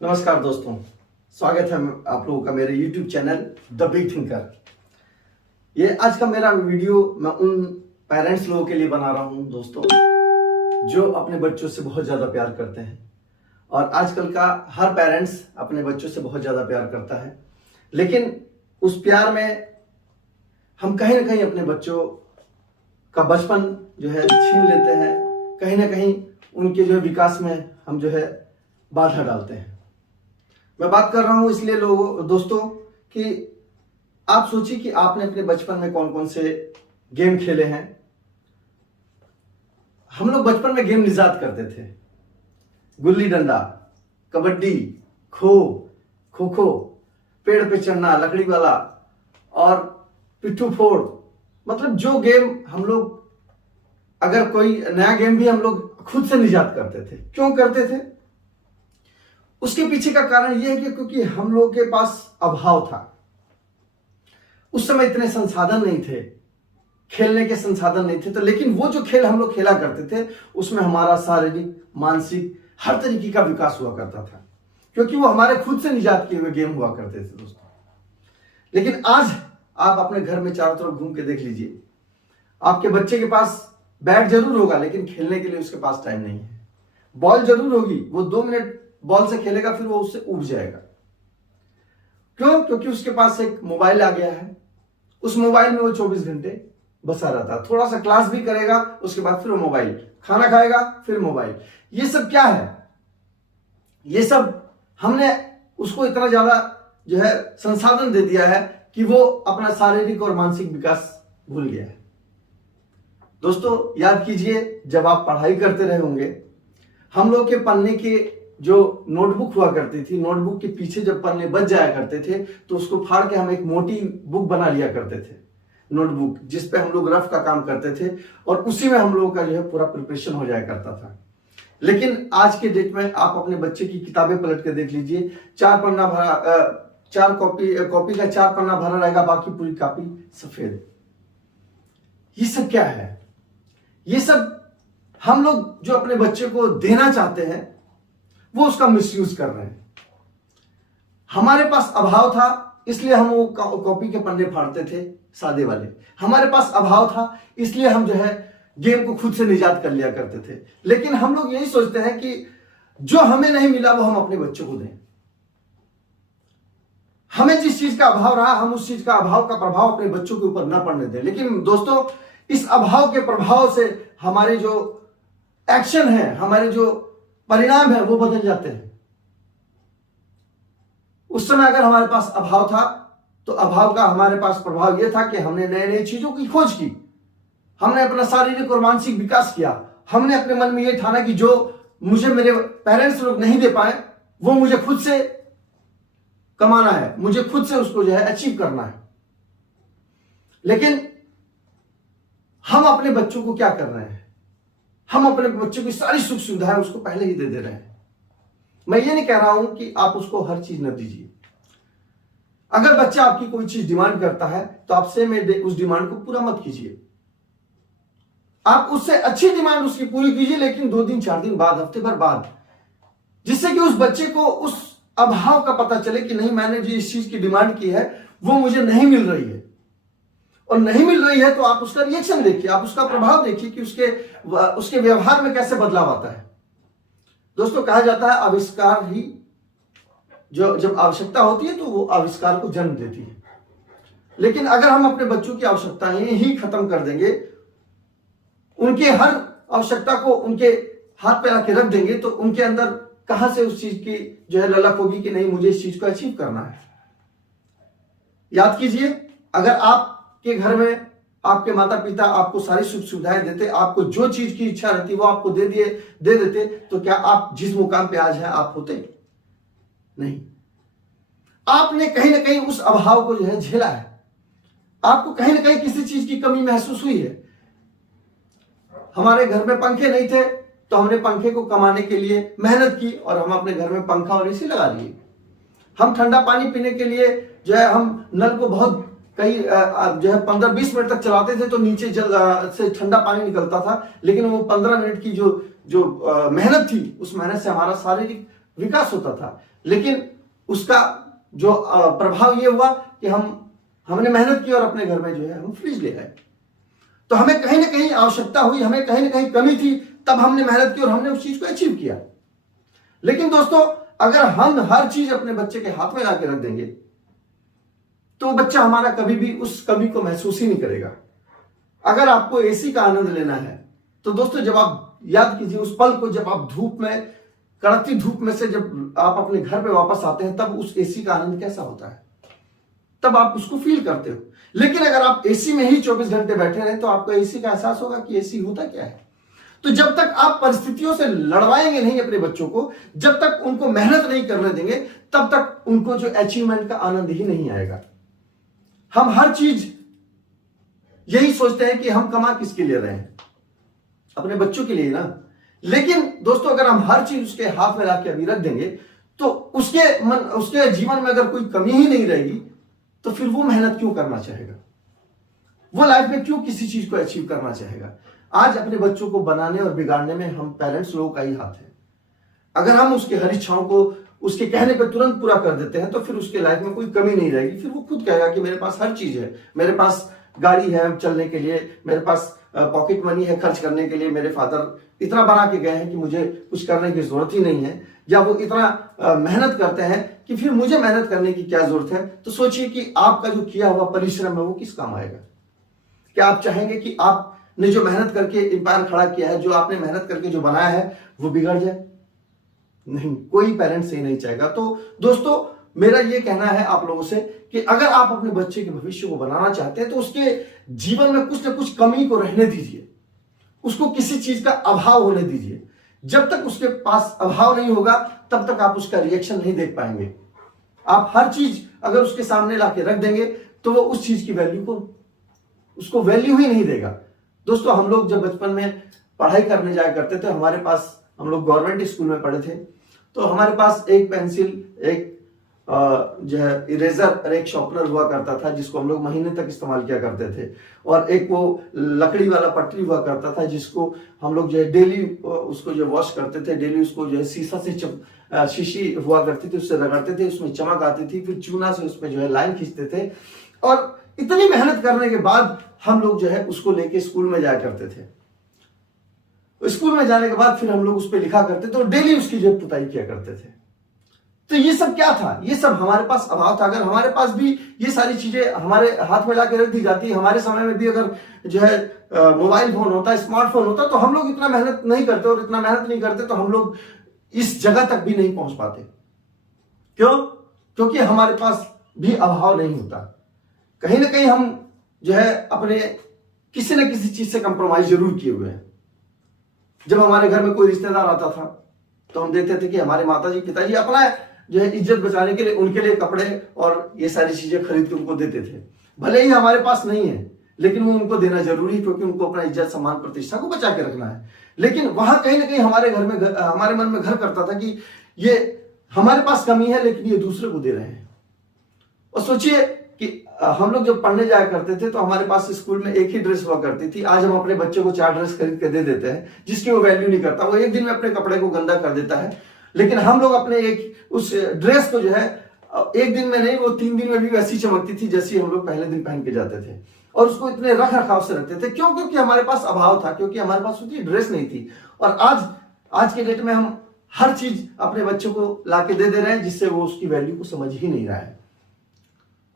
नमस्कार दोस्तों, स्वागत है आप लोगों का मेरे YouTube channel the big thinker. ये आज का मेरा वीडियो मैं उन पेरेंट्स लोगों के लिए बना रहा हूं दोस्तों, जो अपने बच्चों से बहुत ज़्यादा प्यार करते हैं। और आजकल का हर पेरेंट्स अपने बच्चों से बहुत ज़्यादा प्यार करता है, लेकिन उस प्यार में हम कहीं ना कहीं अपने बच्चों का बचपन जो है छीन लेते हैं। कहीं ना कहीं उनके जो है विकास में हम जो है बाधा डालते हैं। मैं बात कर रहा हूं इसलिए लोगों दोस्तों कि आप सोचिए कि आपने अपने बचपन में कौन कौन से गेम खेले हैं। हम लोग बचपन में गेम निजात करते थे। गुल्ली डंडा, कबड्डी, खो खो, पेड़ पे चढ़ना, लकड़ी वाला और पिट्ठू फोड़। मतलब जो गेम हम लोग, अगर कोई नया गेम भी हम लोग खुद से निजात करते थे। क्यों करते थे? उसके पीछे का कारण यह है कि क्योंकि हम लोग के पास अभाव था। उस समय इतने संसाधन नहीं थे, खेलने के संसाधन नहीं थे। तो लेकिन वो जो खेल हम लोग खेला करते थे उसमें हमारा शारीरिक, मानसिक हर तरीके का विकास हुआ करता था, क्योंकि वो हमारे खुद से निजात किए हुए गेम हुआ करते थे दोस्तों। लेकिन आज आप अपने घर में चारों तरफ घूम के देख लीजिए, आपके बच्चे के पास बैट जरूर होगा, लेकिन खेलने के लिए उसके पास टाइम नहीं है। बॉल जरूर होगी, वो 2 मिनट बॉल से खेलेगा, फिर वो उससे उब जाएगा। क्यों? क्योंकि उसके पास एक मोबाइल आ गया है। उस मोबाइल में वो 24 घंटे बसा रहता है। थोड़ा सा क्लास भी करेगा, उसके बाद फिर वो मोबाइल, खाना खाएगा फिर मोबाइल। ये सब क्या है? ये सब हमने उसको इतना ज्यादा जो है संसाधन दे दिया है कि वो अपना शारीरिक और मानसिक विकास भूल गया है। दोस्तों याद कीजिए, जब आप पढ़ाई करते रहे होंगे, हम लोग के पन्ने के जो नोटबुक हुआ करती थी, नोटबुक के पीछे जब पन्ने बच जाया करते थे तो उसको फाड़ के हम एक मोटी बुक बना लिया करते थे, नोटबुक, जिस पे हम लोग रफ का काम करते थे और उसी में हम लोगों का जो है पूरा प्रिपरेशन हो जाया करता था। लेकिन आज के डेट में आप अपने बच्चे की किताबें पलट के देख लीजिए, 4 पन्ना भरा, 4 कॉपी का 4 पन्ना भरा रहेगा, बाकी पूरी कॉपी सफेद। ये सब क्या है? ये सब हम लोग जो अपने बच्चे को देना चाहते हैं वो उसका मिसयूज कर रहे हैं। हमारे पास अभाव था इसलिए हम वो कॉपी के पन्ने फाड़ते थे, सादे वाले। हमारे पास अभाव था इसलिए हम जो है गेम को खुद से निजात कर लिया करते थे। लेकिन हम लोग यही सोचते हैं कि जो हमें नहीं मिला वो हम अपने बच्चों को दें। हमें जिस चीज का अभाव रहा, हम उस चीज का अभाव का प्रभाव अपने बच्चों के ऊपर न पड़ने दें। लेकिन दोस्तों, इस अभाव के प्रभाव से हमारे जो एक्शन है, हमारे जो परिणाम है, वो बदल जाते हैं। उस समय अगर हमारे पास अभाव था तो अभाव का हमारे पास प्रभाव यह था कि हमने नई नई चीजों की खोज की, हमने अपना शारीरिक और मानसिक विकास किया। हमने अपने मन में यह ठाना कि जो मुझे मेरे पेरेंट्स लोग नहीं दे पाए वो मुझे खुद से कमाना है, मुझे खुद से उसको जो है अचीव करना है। लेकिन हम अपने बच्चों को क्या कर रहे हैं? हम अपने बच्चों की सारी सुख सुविधाएं उसको पहले ही दे रहे हैं। मैं ये नहीं कह रहा हूं कि आप उसको हर चीज न दीजिए। अगर बच्चा आपकी कोई चीज डिमांड करता है तो आपसे में उस डिमांड को पूरा मत कीजिए। आप उससे अच्छी डिमांड उसकी पूरी कीजिए, लेकिन 2 दिन 4 दिन बाद, हफ्ते भर बाद, जिससे कि उस बच्चे को उस अभाव का पता चले कि नहीं, मैंने जो इस चीज की डिमांड की है वो मुझे नहीं मिल रही है। और नहीं मिल रही है तो आप उसका रिएक्शन देखिए, आप उसका प्रभाव देखिए कि उसके व्यवहार में कैसे बदलाव आता है। दोस्तों, कहा जाता है आविष्कार ही, जो जब आवश्यकता होती है तो वो आविष्कार को जन्म देती है। लेकिन अगर हम अपने बच्चों की आवश्यकताएं ही खत्म कर देंगे, उनके हर आवश्यकता को उनके हाथ पे आके रख देंगे, तो उनके अंदर कहां से उस चीज की जो है ललक होगी कि नहीं, मुझे इस चीज को अचीव करना है। याद कीजिए, अगर आप के घर में आपके माता पिता आपको सारी सुख सुविधाएं देते, आपको जो चीज की इच्छा रहती वो आपको दे देते, तो क्या आप जिस मुकाम पे आज हैं आप होते? नहीं। आपने कहीं ना कहीं उस अभाव को जो है झेला है। आपको कहीं ना कहीं किसी चीज की कमी महसूस हुई है। हमारे घर में पंखे नहीं थे तो हमने पंखे को कमाने के लिए मेहनत की और हम अपने घर में पंखा और एसी लगा लिए। हम ठंडा पानी पीने के लिए जो है हम नल को बहुत कई जो है 15-20 मिनट तक चलाते थे तो नीचे से ठंडा पानी निकलता था। लेकिन वो 15 मिनट की जो मेहनत थी, उस मेहनत से हमारा शारीरिक विकास होता था। लेकिन उसका जो प्रभाव ये हुआ कि हमने मेहनत की और अपने घर में जो है हम फ्रिज ले आए। तो हमें कहीं ना कहीं आवश्यकता हुई, हमें कहीं ना कहीं कमी थी, तब हमने मेहनत की और हमने उस चीज को अचीव किया। लेकिन दोस्तों, अगर हम हर चीज अपने बच्चे के हाथ में लाके रख देंगे तो बच्चा हमारा कभी भी उस कमी को महसूस ही नहीं करेगा। अगर आपको एसी का आनंद लेना है तो दोस्तों, जब आप याद कीजिए उस पल को, जब आप धूप में, कड़कती धूप में से जब आप अपने घर पे वापस आते हैं, तब उस एसी का आनंद कैसा होता है, तब आप उसको फील करते हो। लेकिन अगर आप एसी में ही 24 घंटे बैठे रहे तो आपको एसी का एहसास होगा कि एसी होता क्या है। तो जब तक आप परिस्थितियों से लड़वाएंगे नहीं अपने बच्चों को, जब तक उनको मेहनत नहीं करने देंगे, तब तक उनको जो अचीवमेंट का आनंद ही नहीं आएगा। हम हर चीज यही सोचते हैं कि हम कमा किसके लिए रहे हैं, अपने बच्चों के लिए ना। लेकिन दोस्तों, अगर हम हर चीज उसके हाथ में लाके अभी रख देंगे तो उसके जीवन में अगर कोई कमी ही नहीं रहेगी तो फिर वो मेहनत क्यों करना चाहेगा, वो लाइफ में क्यों किसी चीज को अचीव करना चाहेगा। आज अपने बच्चों को बनाने और बिगाड़ने में हम पेरेंट्स लोगों का ही हाथ है। अगर हम उसके हर इच्छाओं को उसके कहने पर तुरंत पूरा कर देते हैं तो फिर उसके लाइफ में कोई कमी नहीं रहेगी। फिर वो खुद कहेगा कि मेरे पास हर चीज है, मेरे पास गाड़ी है चलने के लिए, मेरे पास पॉकेट मनी है खर्च करने के लिए, मेरे फादर इतना बना के गए हैं कि मुझे कुछ करने की जरूरत ही नहीं है, या वो इतना मेहनत करते हैं कि फिर मुझे मेहनत करने की क्या जरूरत है। तो सोचिए कि आपका जो किया हुआ परिश्रम है वो किस काम आएगा। क्या आप चाहेंगे कि आपने जो मेहनत करके एम्पायर खड़ा किया है, जो आपने मेहनत करके जो बनाया है, वो बिगड़ जाए? नहीं, कोई पेरेंट्स ये नहीं चाहेगा। तो दोस्तों, मेरा ये कहना है आप लोगों से कि अगर आप अपने बच्चे के भविष्य को बनाना चाहते हैं तो उसके जीवन में कुछ ना कुछ कमी को रहने दीजिए, उसको किसी चीज का अभाव होने दीजिए। जब तक उसके पास अभाव नहीं होगा तब तक आप उसका रिएक्शन नहीं देख पाएंगे। आप हर चीज अगर उसके सामने लाके रख देंगे तो वो उस चीज की वैल्यू को, उसको वैल्यू ही नहीं देगा। दोस्तों, हम लोग जब बचपन में पढ़ाई करने जाया करते थे, हमारे पास, हम लोग गवर्नमेंट स्कूल में पढ़े थे, तो हमारे पास एक पेंसिल, एक जो है इरेजर और एक शॉर्पनर हुआ करता था जिसको हम लोग महीने तक इस्तेमाल किया करते थे, और एक वो लकड़ी वाला पटरी हुआ करता था जिसको हम लोग जो है डेली उसको जो वॉश करते थे, डेली उसको जो है शीशा से शीशी हुआ करती थी उससे रगड़ते थे, उसमें चमक आती थी, फिर चूना से उसमें जो है लाइन खींचते थे। और इतनी मेहनत करने के बाद हम लोग जो है उसको लेके स्कूल में जाया करते थे। स्कूल में जाने के बाद फिर हम लोग उस पर लिखा करते थे और डेली उसकी जो पुताई किया करते थे। तो ये सब क्या था? ये सब हमारे पास अभाव था। अगर हमारे पास भी ये सारी चीजें हमारे हाथ में लाके रख दी जाती, हमारे समय में भी अगर जो है मोबाइल फोन होता, स्मार्टफोन होता, तो हम लोग इतना मेहनत नहीं करते, और इतना मेहनत नहीं करते तो हम लोग इस जगह तक भी नहीं पहुंच पाते। क्यों? क्योंकि हमारे पास भी अभाव नहीं होता। कहीं ना कहीं हम जो है अपने किसी न किसी चीज से कंप्रोमाइज जरूर किए हुए हैं। जब हमारे घर में कोई रिश्तेदार आता था तो हम देखते थे कि हमारे माताजी पिताजी अपना जो है इज्जत बचाने के लिए उनके लिए कपड़े और ये सारी चीजें खरीद के उनको देते थे। भले ही हमारे पास नहीं है, लेकिन वो उनको देना जरूरी है, क्योंकि उनको अपना इज्जत सम्मान प्रतिष्ठा को बचा के रखना है। लेकिन वहां कहीं ना कहीं हमारे घर में हमारे मन में घर करता था कि ये हमारे पास कमी है लेकिन ये दूसरे को दे रहे हैं। और सोचिए कि हम लोग जब पढ़ने जाया करते थे तो हमारे पास स्कूल में एक ही ड्रेस हुआ करती थी। आज हम अपने बच्चे को 4 ड्रेस खरीद के दे देते हैं जिसकी वो वैल्यू नहीं करता। वो एक दिन में अपने कपड़े को गंदा कर देता है, लेकिन हम लोग अपने एक उस ड्रेस को जो है एक दिन में नहीं, वो 3 दिन में भी वैसी चमकती थी जैसी हम लोग पहले दिन पहन के जाते थे, और उसको इतने रख रखाव से रखते थे। क्यों? क्योंकि हमारे पास अभाव था, क्योंकि हमारे पास उतनी ड्रेस नहीं थी। और आज के डेट में हम हर चीज अपने बच्चों को लाके दे रहे हैं जिससे वो उसकी वैल्यू को समझ ही नहीं रहा है।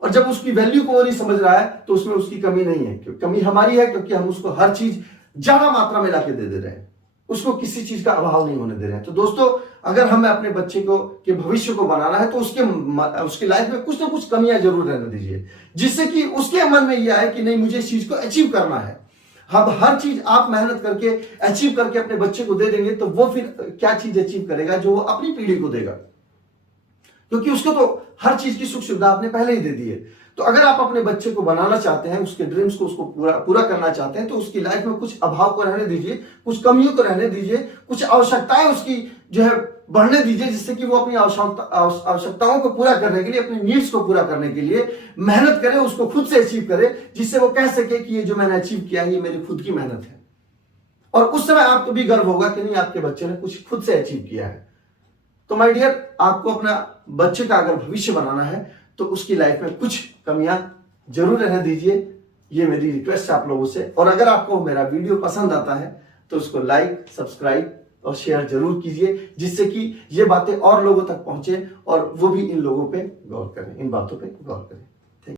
और जब उसकी वैल्यू को वो नहीं समझ रहा है तो उसमें उसकी कमी नहीं है, कमी हमारी है, क्योंकि हम उसको हर चीज ज्यादा मात्रा में लाके दे रहे हैं, उसको किसी चीज का अभाव नहीं होने दे रहे हैं। तो दोस्तों, अगर हमें अपने बच्चे को के भविष्य को बनाना है तो उसके लाइफ में कुछ ना कुछ कमियां जरूर रहने दीजिए, जिससे कि उसके मन में यह आए कि नहीं, मुझे इस चीज को अचीव करना है। अब हर चीज आप मेहनत करके अचीव करके अपने बच्चे को दे देंगे तो वो फिर क्या चीज अचीव करेगा जो वो अपनी पीढ़ी को देगा, क्योंकि उसको तो हर चीज की सुख सुविधा आपने पहले ही दे दी है। तो अगर आप अपने बच्चे को बनाना चाहते हैं, उसके ड्रीम्स को उसको पूरा करना चाहते हैं, तो उसकी लाइफ में कुछ अभाव को रहने दीजिए, कुछ कमियों को रहने दीजिए, कुछ आवश्यकताएं उसकी जो है बढ़ने दीजिए, जिससे कि वो अपनी आवश्यकताओं को पूरा करने के लिए, अपनी नीड्स को पूरा करने के लिए मेहनत करे, उसको खुद से अचीव करे, जिससे वो कह सके कि ये जो मैंने अचीव किया है ये मेरी खुद की मेहनत है। और उस समय आपको भी गर्व होगा कि नहीं, आपके बच्चे ने कुछ खुद से अचीव किया है। तो माय डियर, आपको अपना बच्चे का अगर भविष्य बनाना है तो उसकी लाइफ में कुछ कमियां जरूर रहने दीजिए। ये मेरी रिक्वेस्ट है आप लोगों से। और अगर आपको मेरा वीडियो पसंद आता है तो उसको लाइक, सब्सक्राइब और शेयर जरूर कीजिए, जिससे कि ये बातें और लोगों तक पहुंचे और वो भी इन लोगों पे गौर करें, इन बातों पे गौर करें।